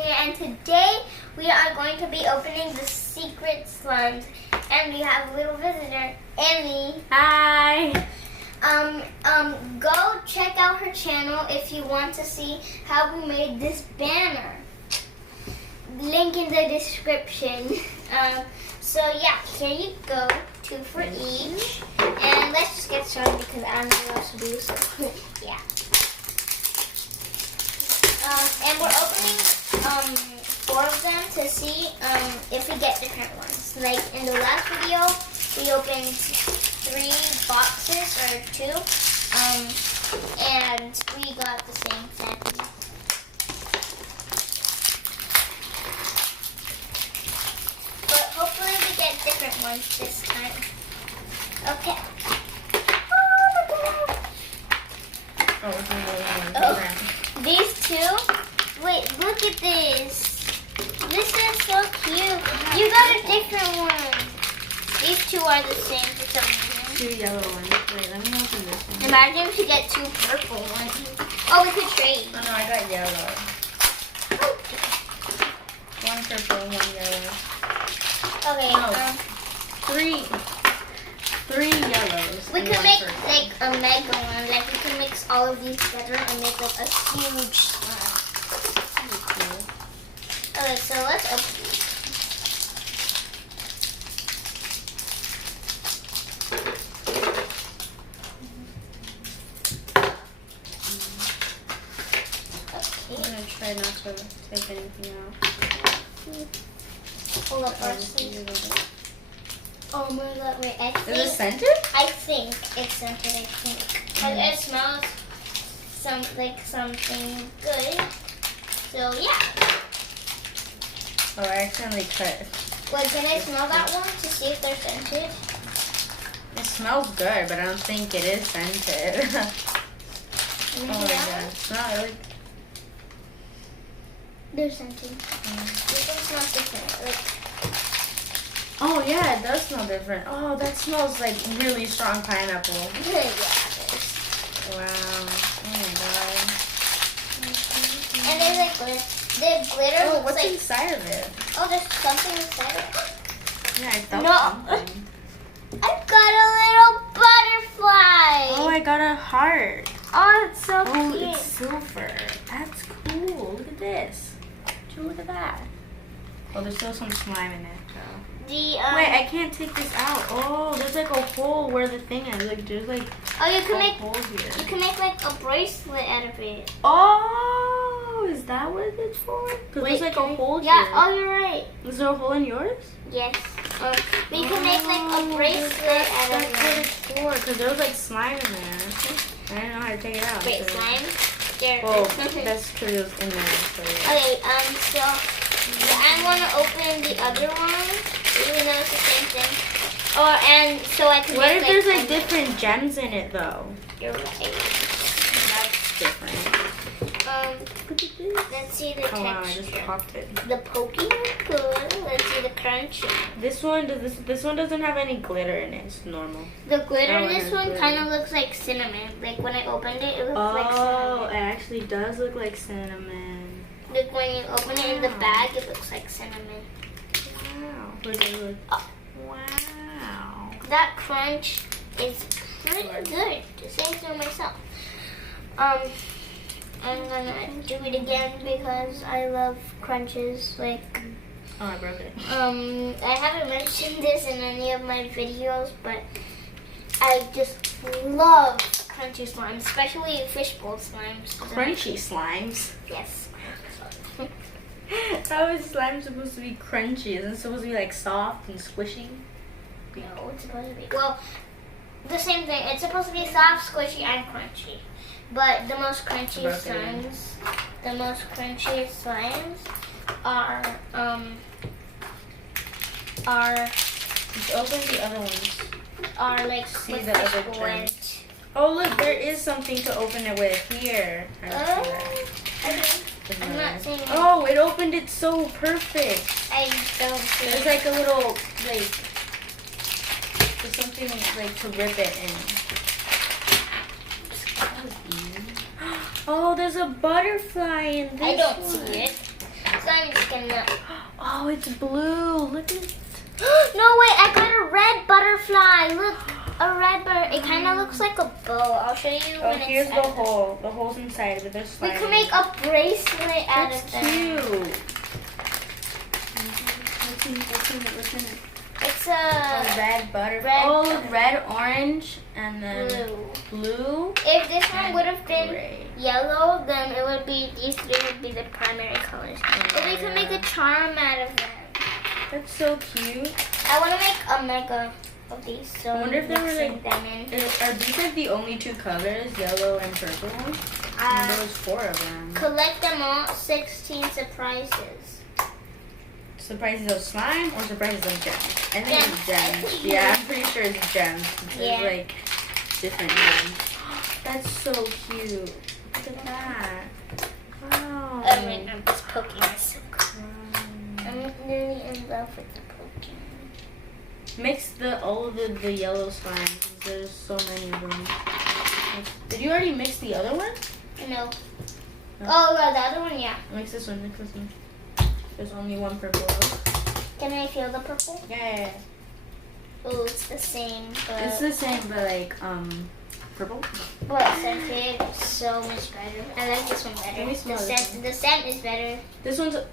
here, and today we are going to be opening the secret slimes, and we have a little visitor, Emmy. Hi. Go check out her channel if you want to see how we made this banner. Link in the description. So yeah, here you go, 2 for each, and let's just get started because I don't know what else to do. So yeah. And we're opening 4 of them to see if we get different ones. Like in the last video, we opened 3 boxes or 2, and we got the same thing. But hopefully we get different ones this time. Okay. These 2. Wait, look at this. This is so cute. You got a different one. These 2 are the same for some reason. 2 yellow ones. Wait, let me open this one. Imagine if we get 2 purple ones. Oh, we could trade. Oh no, I got yellow. 1 purple, 1 yellow. Okay. No. 3 yellows. We and could 1 make purple. like a mega one. Like we can mix all of these together and make like a huge slime. Okay, so let's open these. I'm gonna try not to take anything out. Hold up, oh my god, wait, I think. Is it scented? I think it's scented, I think. But it smells like something good. So yeah. Oh, I accidentally cut. Wait, can I smell that one to see if they're scented? It smells good, but I don't think it is scented. Oh my god. It's not really. They're scented. This one smells different. Like, Oh yeah, it does smell different. Oh, that smells like really strong pineapple. yeah, it is. Wow. Oh my god. And there's like glitter. The glitter Oh, looks what's like. inside of it? Oh, there's something inside it. Yeah, I felt No. something. I've got a little butterfly. Oh, I got a heart. Oh, it's so Oh, cute. it's silver. That's cool. Look at this. Look at that. Oh, there's still some slime in it, though. The Wait, I can't take this out. Oh, there's like a hole where the thing is. Like, there's like oh, you can a make hole here. you can make like a bracelet out of it. Oh, is that what it's for? Because there's like a hole Yeah. here. Oh, you're right. Is there a hole in yours? Yes. But you can make like a bracelet out of That's what it. it's for. Because there was like slime in there. I didn't know how to take it out. Wait, so- slime. There. Oh, that's because it was in there. So yeah. Okay. So I want to open the other one, even though it's the same thing. And so I can. What make, if there's like a- different gems in it though? You're right. That's different. Look at this. Let's see the Oh wow, I just texture. popped it. The poking is good. Let's see the crunch. This one doesn't have any glitter in it. It's normal. The glitter That in one this has one glitter. kind of looks like cinnamon. Like when I opened it, it looks like Oh, it cinnamon. actually does look like cinnamon. Like when you open it in the Wow. bag, it looks like cinnamon. Wow. Look at it. Oh. Wow. That crunch is pretty good, to say so myself. I'm gonna do it again because I love crunches. Like, Oh, I broke it. I haven't mentioned this in any of my videos, but I just love crunchy slime, especially fishbowl slimes. Crunchy slimes. Yes. How is slime supposed to be crunchy? Isn't it supposed to be like soft and squishy? No, it's supposed to be. Well, the same thing. It's supposed to be soft, squishy, and crunchy. But the most crunchy slimes are Let's open the other ones. like See with the other fishbowl and. gems. Oh look, there is something to open it with here. I don't see that. Okay. I'm not saying. Oh, it opened it so perfect. I don't see. There's like a little like there's something like to rip it in. Oh, there's a butterfly in this I don't one. see it. slime, just gonna melt. Oh, it's blue. Look at it. No, wait, I got a red butterfly. Look, a red bird. It kind of looks like a bow. I'll show you Oh, when here's it's the hole. The hole's inside of it. There's We slime. can make a bracelet out That's of them. cute. What's in it? It's A red butterfly. red Oh, butterfly. red, orange, and then blue. blue. If this one would have been Gray. yellow, then it would be, these three would be the primary colors. But we can make a charm out of them. That's so cute. I want to make a mega of these, so I wonder if they were mixing like- them in. Are these like the only two colors, yellow and purple? And there was 4 of them. Collect them all, 16 surprises. Surprises of slime or surprises of gems? I think it's Gems. gems. Yeah, I'm pretty sure it's gems. There's Yeah. like different gems. That's so cute. Look at that. Wow. Oh my god, this Pokemon is so cool. Wow. I'm really in love with the Pokemon. Mix all of the yellow slime because there's so many of them. Did you already mix the other one? No. No. Oh, the other one, yeah. Mix this one. Mix this one. There's only one purple. Can I feel the purple? Yeah. Oh, it's the same, but It's the same, but like purple. scented so much better. I like this one better. Let me smell The this scent, the scent is better. This one's a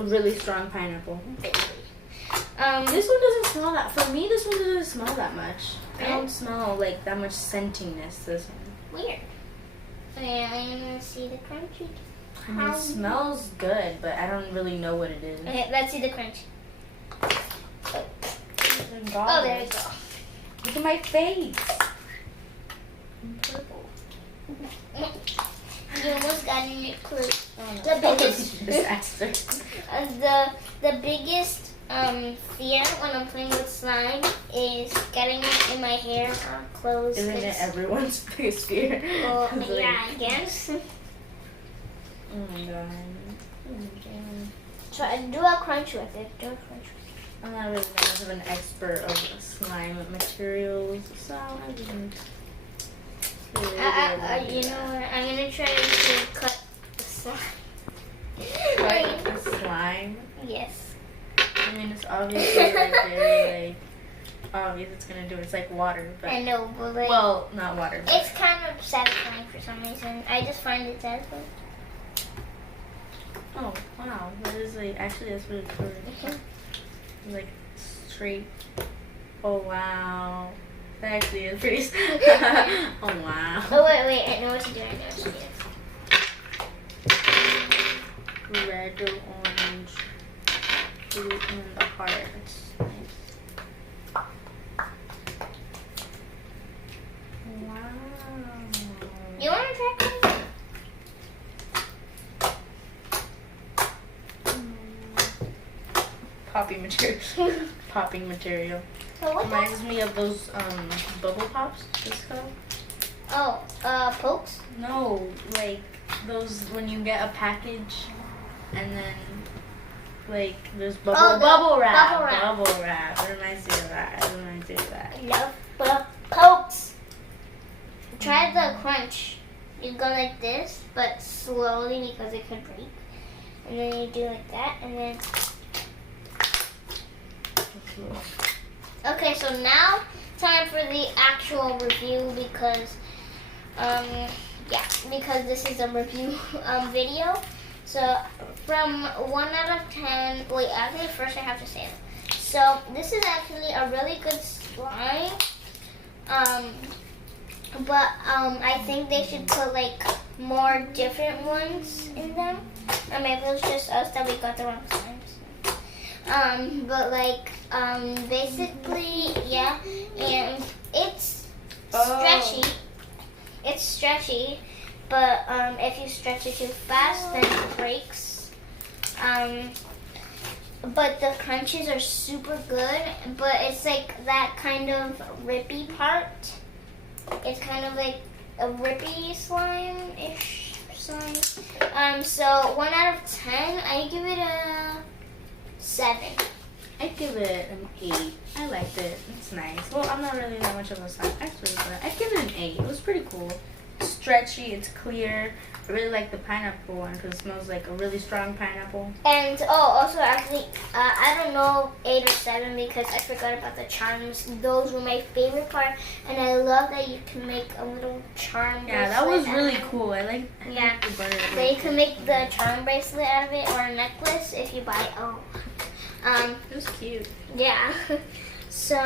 really strong pineapple. This This one doesn't smell that. For me, this one doesn't smell that much. I Really? don't smell like that much scentiness. This one. weird. Okay, I'm gonna see the crunchy. I mean, it smells good, but I don't really know what it is. Okay, let's see the crunch. Oh, Oh, there we go. Look at my face. I'm purple. You almost got in it close. Oh, no. The biggest- disaster. The biggest fear when I'm playing with slime is getting it in my hair or clothes. Isn't it everyone's biggest fear? Well, 'Cause, like, yeah, I guess. Oh my god. Oh my god. Try do a crunch with it. Do a crunch with I'm not really that much of an expert of slime materials, so I didn't. it. You know what? I'm gonna try to cut the slime. Like the slime. Yes. I mean, it's obviously like very like obvious it's gonna do it. It's like water, but I know, but like well, not water. But it's kind of satisfying for some reason. I just find it satisfying. oh wow, that is like actually that's really cool. Like straight. Oh wow, that actually is pretty. Oh wow. Oh wait, I know what to do. I know what to do. Red or orange, blue, and the hearts. Nice. Wow. You want to try? Popping material. Popping material. So what? Reminds me of those bubble pops. What's called? Oh, pokes. No, like those when you get a package and then like there's bubble Oh, the bubble wrap. bubble wrap. Bubble wrap. It reminds me of that. It reminds me of that. I love pokes. Try the crunch. You go like this, but slowly because it could break. And then you do like that, and then. Okay, so now time for the actual review because, because this is a review video. So from 1 out of 10, wait, actually first I have to say it. So this is actually a really good slime. But I think they should put like more different ones in them. Or maybe it was just us that we got the wrong slimes. But like, basically, yeah, and it's stretchy. It's stretchy, but if you stretch it too fast, then it breaks. But the crunches are super good, but it's like that kind of rippy part. It's kind of like a rippy slime-ish slime. So 1 out of 10, I give it a 7. I give it an 8. I liked it. It's nice. Well, I'm not really that much of a slime expert, but I give it an 8. It was pretty cool. stretchy. It's clear. I really like the pineapple one because it smells like a really strong pineapple. And also actually, I don't know 8 or 7 because I forgot about the charms. Those were my favorite part, and I love that you can make a little charm. Yeah, that was bracelet really out of it. cool. I like Yeah. the butter. Then you can make the charm bracelet out of it or a necklace if you buy. It was cute. Yeah. So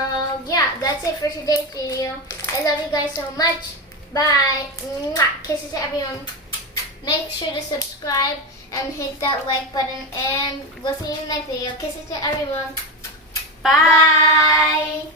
yeah, that's it for today's video. I love you guys so much. Bye. Mwah. Kisses to everyone. Make sure to subscribe and hit that like button, and we'll see you in the next video. Kisses to everyone. Bye. Bye.